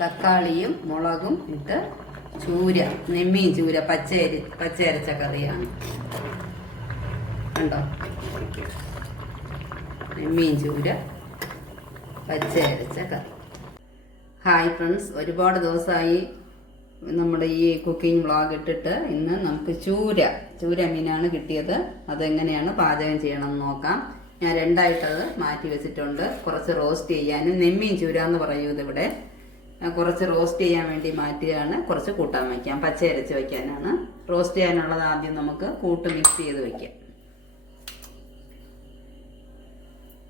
തക്കാളിയും മുളകും ഇട്ട് ചൂര, നെമ്മീൻ ചൂര പച്ച അരച്ച കറിയാണ്. കണ്ടോ, നെമ്മീൻ ചൂര പച്ച അരച്ച കറി. ഹായ് ഫ്രണ്ട്സ്, ഒരുപാട് ദിവസമായി നമ്മുടെ ഈ കുക്കിംഗ് വ്ളോഗ് ഇട്ടിട്ട്. ഇന്ന് നമുക്ക് ചൂര മീനാണ് കിട്ടിയത്. അതെങ്ങനെയാണ് പാചകം ചെയ്യണമെന്ന് നോക്കാം. ഞാൻ രണ്ടായിട്ടത് മാറ്റി വെച്ചിട്ടുണ്ട്. കുറച്ച് റോസ്റ്റ് ചെയ്യാനും, നെമ്മീൻ ചൂര എന്ന് പറയുന്നത് ഇവിടെ, കുറച്ച് റോസ്റ്റ് ചെയ്യാൻ വേണ്ടി മാറ്റുകയാണ്. കുറച്ച് കൂട്ടാൻ വയ്ക്കാം, പച്ച അരച്ച് വയ്ക്കാനാണ്. റോസ്റ്റ് ചെയ്യാനുള്ളത് ആദ്യം നമുക്ക് കൂട്ട് മിക്സ് ചെയ്ത് വയ്ക്കാം.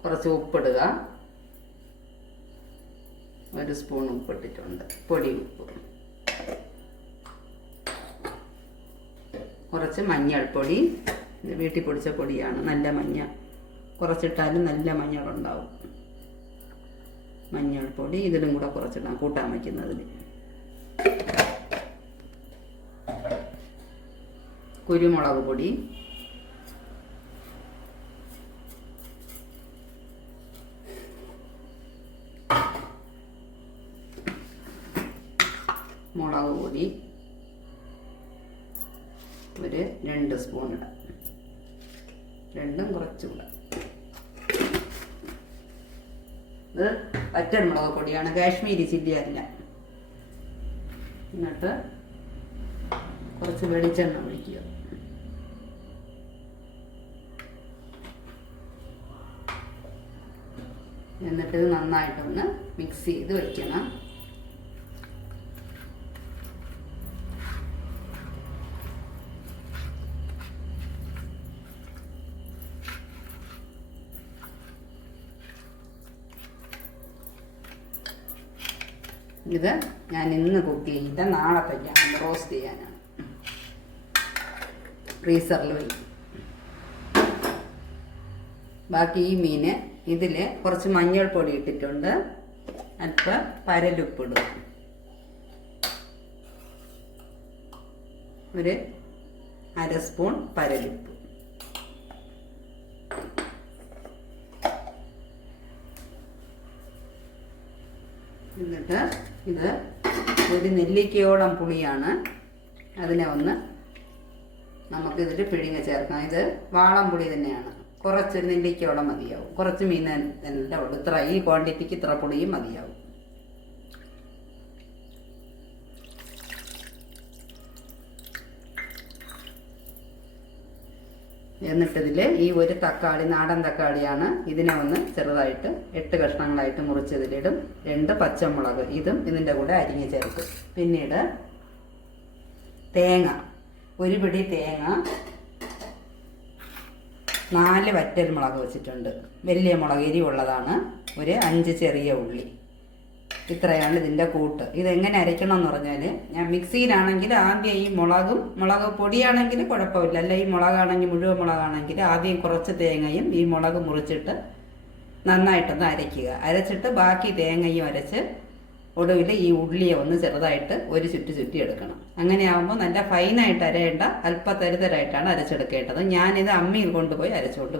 കുറച്ച് ഉപ്പിടുക, 1 സ്പൂൺ ഉപ്പിട്ടിട്ടുണ്ട്, പൊടി ഉപ്പ്. കുറച്ച് മഞ്ഞൾപ്പൊടി, വീട്ടിൽ പൊടിച്ച പൊടിയാണ്, നല്ല മഞ്ഞ, കുറച്ചിട്ടാലും നല്ല മഞ്ഞളുണ്ടാവും. മഞ്ഞൾപ്പൊടി ഇതിലും കൂടെ കുറച്ചിടാം കൂട്ടാൻ വയ്ക്കുന്നതിൽ. കുരുമുളക് പൊടി, മുളക് പൊടി ഒരു 2 സ്പൂൺ ഇടാം, രണ്ടും കുറച്ചുകൂടെ. ഇത് വറ്റൽ മുളക് പൊടിയാണ്, കാശ്മീരി ചില്ലി അല്ല. എന്നിട്ട് കുറച്ച് വെളിച്ചെണ്ണ ഒഴിക്കുക. എന്നിട്ട് ഇത് നന്നായിട്ടൊന്ന് മിക്സ് ചെയ്ത് വെക്കണം. ഇത് ഞാൻ ഇന്ന് കുക്ക് ചെയ്തിട്ട് നാളത്തേക്കാണ് റോസ്റ്റ് ചെയ്യാനാണ്. ഫ്രീസറിൽ വയ്ക്കും. ബാക്കി ഈ മീന് ഇതിൽ കുറച്ച് മഞ്ഞൾപ്പൊടി ഇട്ടിട്ടുണ്ട്, അല്പം പരലുപ്പിടും, ഒരു 1/2 സ്പൂൺ പരലുപ്പ്. എന്നിട്ട് ഇത് ഒരു നെല്ലിക്കയോളം പുളിയാണ്. അതിനെ ഒന്ന് നമുക്കിതിൽ പിഴിഞ്ഞ് ചേർക്കാം. ഇത് വാളം പുളി തന്നെയാണ്. കുറച്ചൊരു നെല്ലിക്കയോളം മതിയാവും. കുറച്ച് മീൻ എല്ലാം ഉള്ളൂ. ഇത്ര ഈ ക്വാണ്ടിറ്റിക്ക് ഇത്ര പുളിയും മതിയാവും. എന്നിട്ടിതിൽ ഈ ഒരു തക്കാളി, നാടൻ തക്കാളിയാണ്, ഇതിനെ ഒന്ന് ചെറുതായിട്ട് 8 കഷ്ണങ്ങളായിട്ട് മുറിച്ചതിലിടും. 2 പച്ചമുളക് ഇതും ഇതിൻ്റെ കൂടെ അരിഞ്ഞ് ചേർക്കും. പിന്നീട് തേങ്ങ, 1 പിടി തേങ്ങ, 4 വറ്റൽ മുളക് വെച്ചിട്ടുണ്ട്, വലിയ മുളക് എരിവുള്ളതാണ്, ഒരു 5 ചെറിയ ഉള്ളി. ഇത്രയാണ് ഇതിൻ്റെ കൂട്ട്. ഇതെങ്ങനെ അരയ്ക്കണം എന്ന് പറഞ്ഞാൽ, ഞാൻ മിക്സിയിലാണെങ്കിൽ ആദ്യം ഈ മുളക് പൊടിയാണെങ്കിൽ കുഴപ്പമില്ല, അല്ല ഈ മുളകാണെങ്കിൽ, മുഴുവൻ മുളകാണെങ്കിൽ ആദ്യം കുറച്ച് തേങ്ങയും ഈ മുളക് മുറിച്ചിട്ട് നന്നായിട്ടൊന്ന് അരയ്ക്കുക. അരച്ചിട്ട് ബാക്കി തേങ്ങയും അരച്ച് ഒടുവിൽ ഈ ഉള്ളിയെ ഒന്ന് ചെറുതായിട്ട് ഒരു ചുറ്റി എടുക്കണം. അങ്ങനെ ആകുമ്പോൾ നല്ല ഫൈനായിട്ട് അരയേണ്ട, അല്പ തരിതരായിട്ടാണ് അരച്ചെടുക്കേണ്ടത്. ഞാനിത് അമ്മിയിൽ കൊണ്ടുപോയി അരച്ചുകൊണ്ട്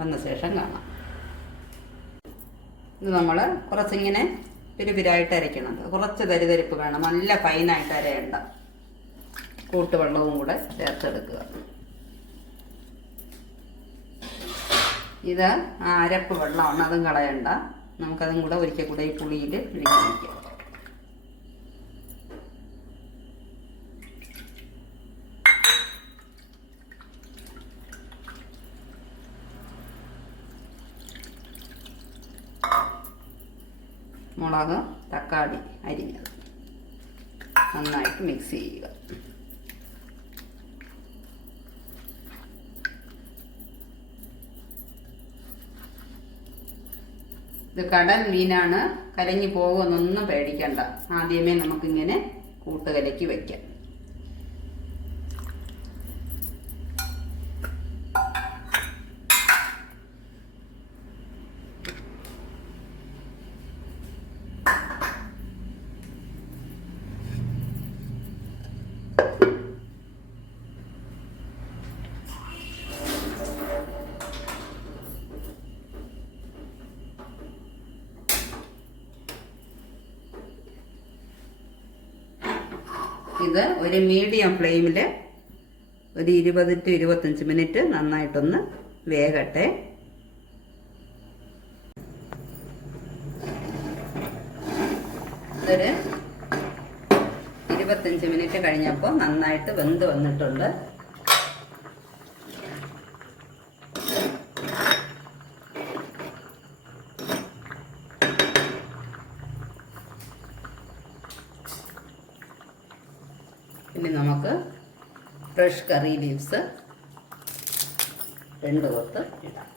വന്ന ശേഷം കാണാം. ഇത് നമ്മൾ കുറച്ചിങ്ങനെ പിരിപിരായിട്ട് അരയ്ക്കണം. കുറച്ച് തരിതരിപ്പ് വേണം, നല്ല ഫൈനായിട്ട് അരയണ്ട. കൂട്ടുവെള്ളവും കൂടെ ചേർത്തെടുക്കുക. ഇത് അരപ്പ് വെള്ളമാണ്, അതും കളയണ്ട. നമുക്കതും കൂടെ ഒരിക്കൽ കൂടെ ഈ പുളിയിൽ പിഴിഞ്ഞ് വയ്ക്കാം. മുളക്, തക്കാളി അരിഞ്ഞത് നന്നായിട്ട് മിക്സ് ചെയ്യുക. ഇത് കടൽ മീനാണ്, കലങ്ങി പോകുമെന്നൊന്നും പേടിക്കണ്ട. ആദ്യമേ നമുക്കിങ്ങനെ കൂട്ടുകലക്കി വയ്ക്കാം. ഇത് ഒരു മീഡിയം ഫ്ലെയിമിൽ ഒരു 20 to 25 മിനിറ്റ് നന്നായിട്ടൊന്ന് വേകട്ടെ. ഇതൊരു 25 മിനിറ്റ് കഴിഞ്ഞപ്പോൾ നന്നായിട്ട് വെന്ത് വന്നിട്ടുണ്ട്. ഇനി നമുക്ക് ഫ്രഷ് കറി ലീവ്സ് 2 കൊത്ത് ഇടാം.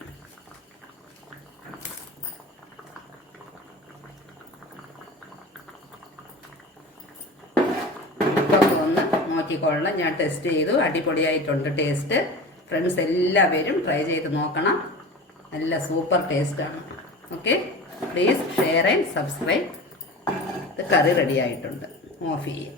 ഇപ്പം ഒന്ന് നോക്കിക്കൊള്ളണം. ഞാൻ ടെസ്റ്റ് ചെയ്തു, അടിപൊളിയായിട്ടുണ്ട് ടേസ്റ്റ്. ഫ്രണ്ട്സ് എല്ലാവരും ട്രൈ ചെയ്ത് നോക്കണം. നല്ല സൂപ്പർ ടേസ്റ്റാണ്. Okay, please share and subscribe. ഇത് കറി റെഡി ആയിട്ടുണ്ട്. ഓഫ് ചെയ്യാം.